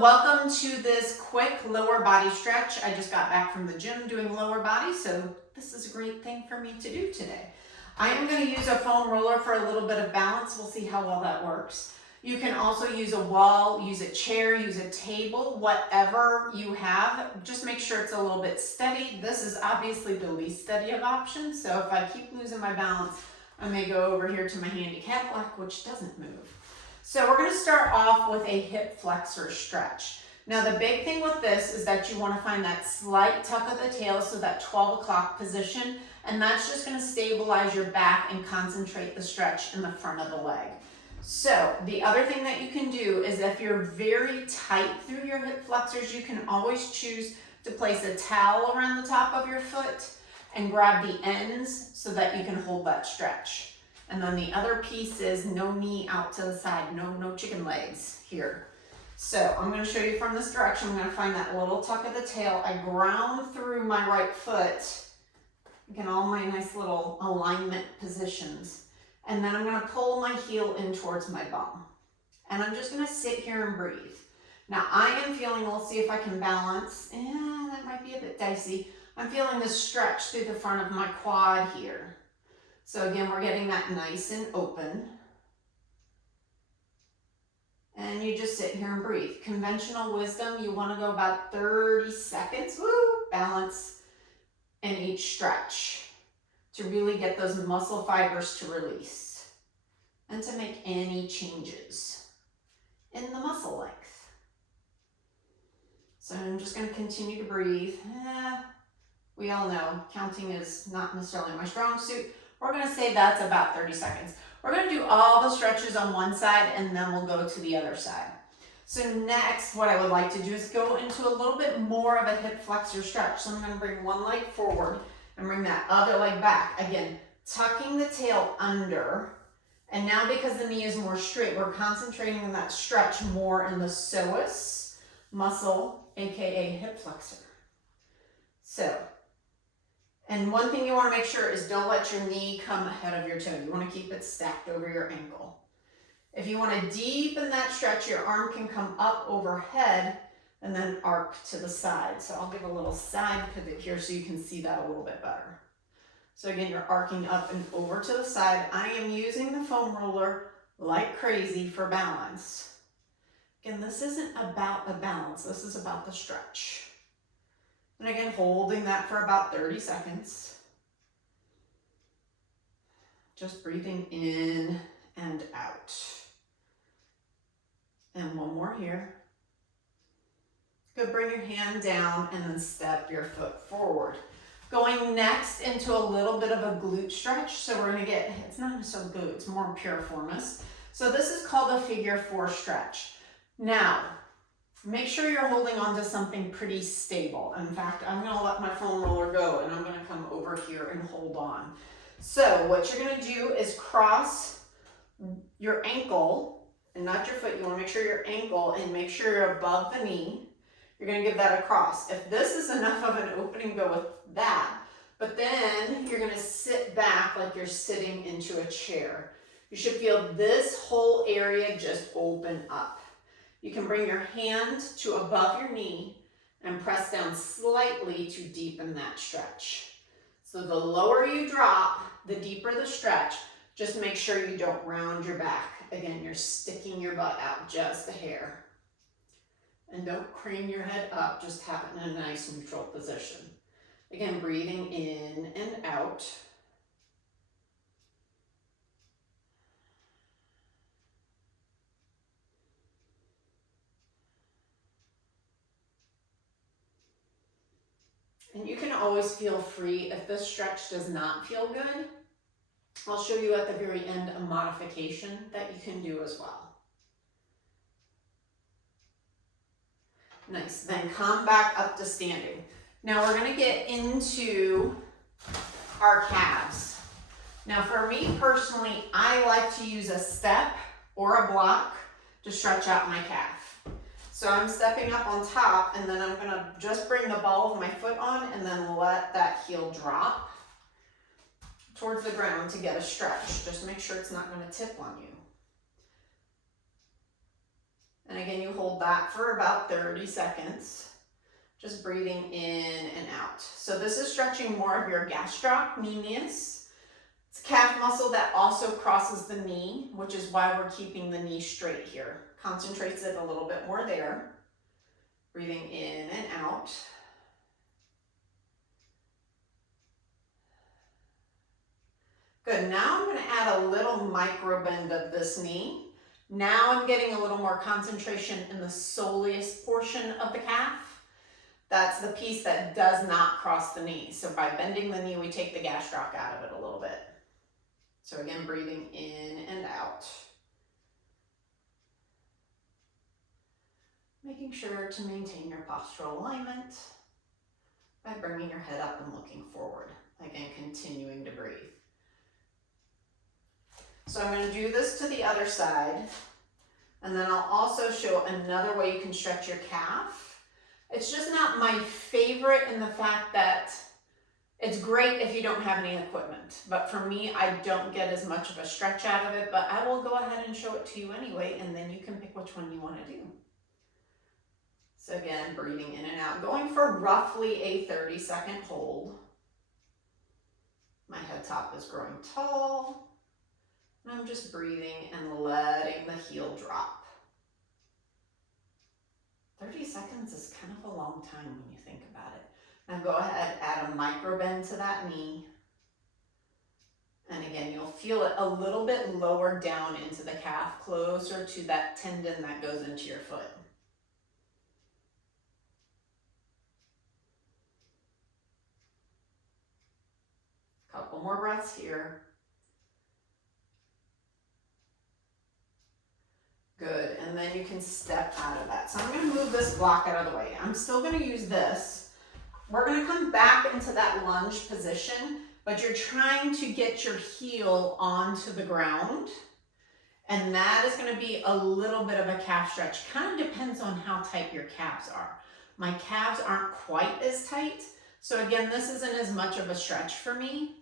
welcome to this quick lower body stretch. I just got back from the gym doing lower body, so this is a great thing for me to do today. I am going to use a foam roller for a little bit of balance. We'll see how well that works. You can also use a wall, use a chair, use a table, whatever you have. Just make sure it's a little bit steady. This is obviously the least steady of options, so if I keep losing my balance, I may go over here to my handicap block, which doesn't move. So we're going to start off with a hip flexor stretch. Now the big thing with this is that you want to find that slight tuck of the tail, so that 12 o'clock position, and that's just going to stabilize your back and concentrate the stretch in the front of the leg. So the other thing that you can do is if you're very tight through your hip flexors, you can always choose to place a towel around the top of your foot and grab the ends so that you can hold that stretch. And then the other piece is no knee out to the side, no chicken legs here. So I'm going to show you from this direction. I'm going to find that little tuck of the tail. I ground through my right foot. Again, all my nice little alignment positions. And then I'm going to pull my heel in towards my bum. And I'm just going to sit here and breathe. Now I am feeling, we'll see if I can balance. That might be a bit dicey. I'm feeling this stretch through the front of my quad here. So again, we're getting that nice and open. And you just sit here and breathe. Conventional wisdom, you want to go about 30 seconds, balance in each stretch to really get those muscle fibers to release and to make any changes in the muscle length. So I'm just going to continue to breathe. We all know counting is not necessarily my strong suit. We're going to say that's about 30 seconds. We're going to do all the stretches on one side and then we'll go to the other side. So next, what I would like to do is go into a little bit more of a hip flexor stretch. So I'm going to bring one leg forward and bring that other leg back. Again, tucking the tail under. And now because the knee is more straight, we're concentrating on that stretch more in the psoas muscle, aka hip flexor. So, and one thing you want to make sure is don't let your knee come ahead of your toe. You want to keep it stacked over your ankle. If you want to deepen that stretch, your arm can come up overhead and then arc to the side. So I'll give a little side pivot here so you can see that a little bit better. So again, you're arcing up and over to the side. I am using the foam roller like crazy for balance. Again, this isn't about the balance. This is about the stretch. And again, holding that for about 30 seconds. Just breathing in and out. And one more here. Good, bring your hand down and then step your foot forward. Going next into a little bit of a glute stretch. So we're gonna get, it's not necessarily glute, it's more piriformis. So this is called a figure 4 stretch. Now, make sure you're holding on to something pretty stable. In fact, I'm going to let my foam roller go and I'm going to come over here and hold on. So what you're going to do is cross your ankle and not your foot. You want to make sure your ankle and make sure you're above the knee. You're going to give that a cross. If this is enough of an opening, go with that. But then you're going to sit back like you're sitting into a chair. You should feel this whole area just open up. You can bring your hand to above your knee and press down slightly to deepen that stretch. So the lower you drop, the deeper the stretch. Just make sure you don't round your back. Again, you're sticking your butt out just a hair. And don't crane your head up, just have it in a nice neutral position. Again, breathing in and out. And you can always feel free. If this stretch does not feel good, I'll show you at the very end a modification that you can do as well. Nice, then come back up to standing. Now we're gonna get into our calves. Now for me personally, I like to use a step or a block to stretch out my calf. So I'm stepping up on top and then I'm gonna just bring the ball of my foot on and then let that heel drop towards the ground to get a stretch. Just make sure it's not gonna tip on you. And again, you hold hold that for about 30 seconds. Just breathing in and out. So this is stretching more of your gastrocnemius. It's a calf muscle that also crosses the knee, which is why we're keeping the knee straight here. Concentrates it a little bit more there. Breathing in and out. Good, now I'm gonna add a little micro bend of this knee. Now I'm getting a little more concentration in the soleus portion of the calf. That's the piece that does not cross the knee. So by bending the knee, we take the gastroc out of it a little bit. So again, breathing in and out. Making sure to maintain your postural alignment by bringing your head up and looking forward. Again, continuing to breathe. So I'm going to do this to the other side, and then I'll also show another way you can stretch your calf. It's just not my favorite in the fact that it's great if you don't have any equipment, but for me, I don't get as much of a stretch out of it, but I will go ahead and show it to you anyway, and then you can pick which one you want to do. So again, breathing in and out, going for roughly a 30-second hold. My head top is growing tall. And I'm just breathing and letting the heel drop. 30 seconds is kind of a long time when you think about it. Now go ahead, add a micro bend to that knee. And again, you'll feel it a little bit lower down into the calf, closer to that tendon that goes into your foot. Couple more breaths here. Good, and then you can step out of that. So I'm gonna move this block out of the way. I'm still gonna use this. We're gonna come back into that lunge position, but you're trying to get your heel onto the ground. And that is gonna be a little bit of a calf stretch. Kind of depends on how tight your calves are. My calves aren't quite as tight. So again, this isn't as much of a stretch for me.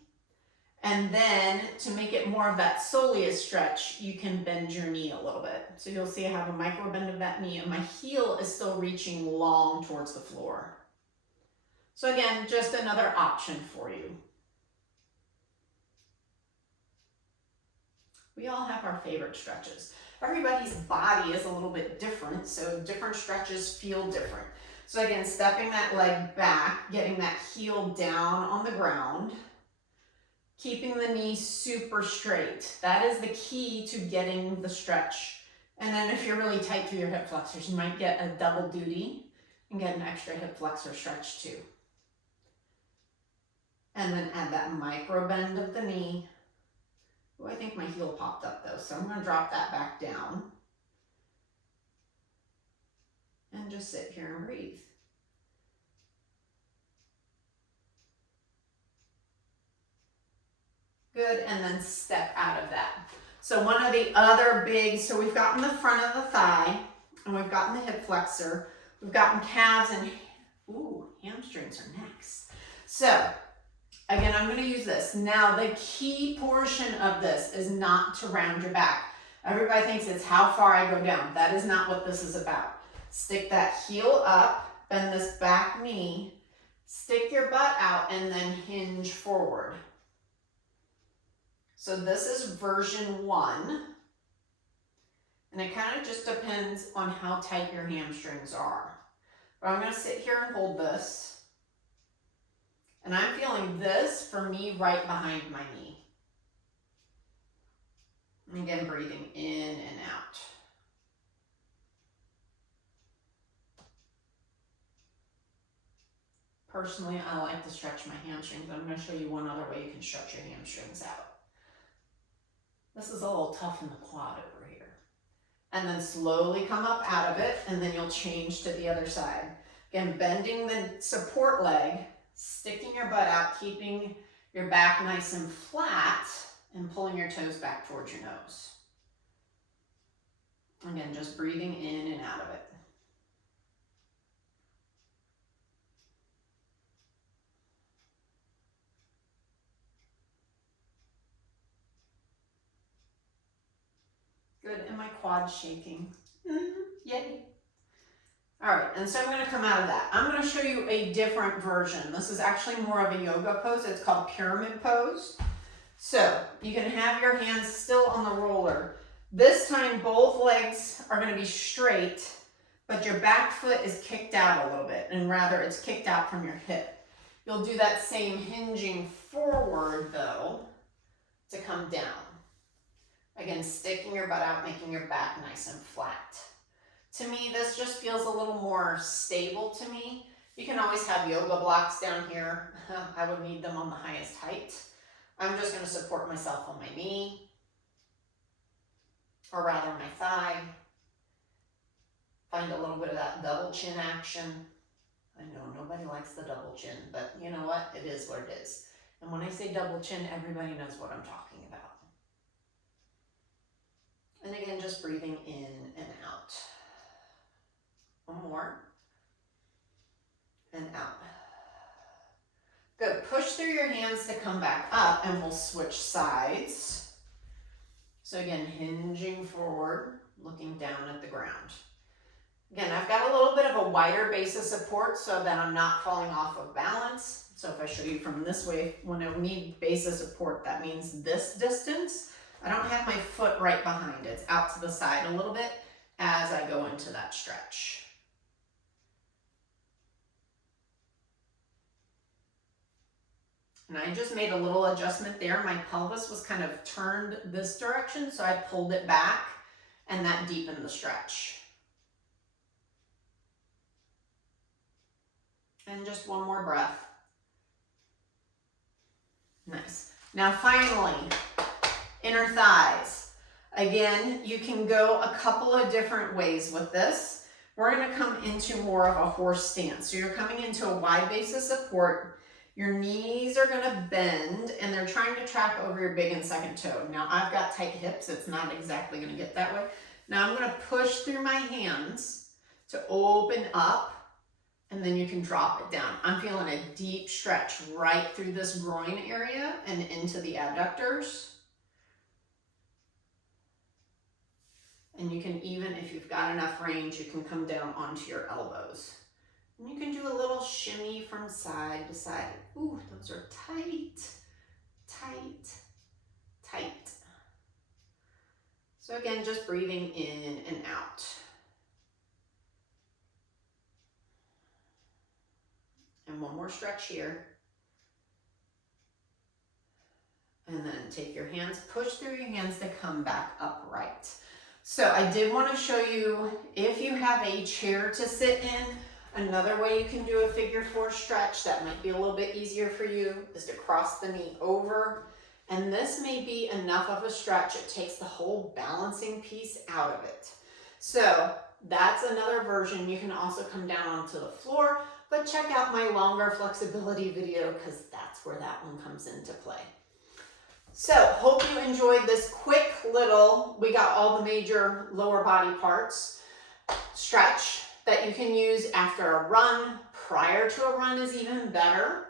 And then to make it more of that soleus stretch, you can bend your knee a little bit. So you'll see I have a micro bend of that knee and my heel is still reaching long towards the floor. So again, just another option for you. We all have our favorite stretches. Everybody's body is a little bit different, so different stretches feel different. So again, stepping that leg back, getting that heel down on the ground. Keeping the knee super straight. That is the key to getting the stretch. And then if you're really tight through your hip flexors, you might get a double duty and get an extra hip flexor stretch too. And then add that micro bend of the knee. Oh, I think my heel popped up though, so I'm gonna drop that back down. And just sit here and breathe. Good, and then step out of that. So one of the other big, so we've gotten the front of the thigh, and we've gotten the hip flexor, we've gotten calves, and hamstrings are next. So again, I'm gonna use this. Now the key portion of this is not to round your back. Everybody thinks it's how far I go down. That is not what this is about. Stick that heel up, bend this back knee, stick your butt out, and then hinge forward. So this is version 1, and it kind of just depends on how tight your hamstrings are. But I'm going to sit here and hold this, and I'm feeling this for me right behind my knee. And again, breathing in and out. Personally, I like to stretch my hamstrings. I'm going to show you one other way you can stretch your hamstrings out. This is a little tough in the quad over here. And then slowly come up out of it, and then you'll change to the other side. Again, bending the support leg, sticking your butt out, keeping your back nice and flat, and pulling your toes back towards your nose. Again, just breathing in and out of it. Good, and my quad's shaking. Yay. All right, and so I'm gonna come out of that. I'm gonna show you a different version. This is actually more of a yoga pose. It's called pyramid pose. So you can have your hands still on the roller. This time both legs are gonna be straight, but your back foot is kicked out a little bit, and rather it's kicked out from your hip. You'll do that same hinging forward though to come down. Again, sticking your butt out, making your back nice and flat. To me, this just feels a little more stable to me. You can always have yoga blocks down here. I would need them on the highest height. I'm just going to support myself on my knee, or rather my thigh. Find a little bit of that double chin action. I know nobody likes the double chin, but you know what? It is what it is. And when I say double chin, everybody knows what I'm talking about. And again, just breathing in and out. One more. And out. Good. Push through your hands to come back up, and we'll switch sides. So again, hinging forward, looking down at the ground. Again, I've got a little bit of a wider base of support so that I'm not falling off of balance. So if I show you from this way, when I need base of support, that means this distance. I don't have my foot right behind it. It's out to the side a little bit as I go into that stretch. And I just made a little adjustment there. My pelvis was kind of turned this direction, so I pulled it back, and that deepened the stretch. And just one more breath. Nice. Now finally, inner thighs. Again, you can go a couple of different ways with this. We're going to come into more of a horse stance. So you're coming into a wide base of support. Your knees are going to bend, and they're trying to track over your big and second toe. Now I've got tight hips. It's not exactly going to get that way. Now I'm going to push through my hands to open up, and then you can drop it down. I'm feeling a deep stretch right through this groin area and into the adductors. And you can even, if you've got enough range, you can come down onto your elbows. And you can do a little shimmy from side to side. Ooh, those are tight, tight, tight. So again, just breathing in and out. And one more stretch here. And then take your hands, push through your hands to come back upright. So I did want to show you, if you have a chair to sit in, another way you can do a figure four stretch that might be a little bit easier for you is to cross the knee over. And this may be enough of a stretch. It takes the whole balancing piece out of it. So that's another version. You can also come down onto the floor, but check out my longer flexibility video because that's where that one comes into play. So hope you enjoyed this quick little, we got all the major lower body parts, stretch that you can use after a run. Prior to a run is even better.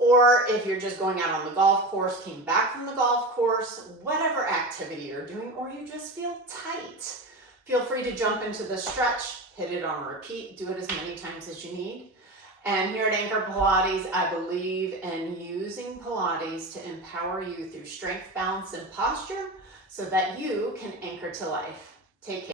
Or if you're just going out on the golf course, came back from the golf course, whatever activity you're doing, or you just feel tight. Feel free to jump into the stretch, hit it on repeat, do it as many times as you need. And here at Anchor Pilates, I believe in using Pilates to empower you through strength, balance, and posture so that you can anchor to life. Take care.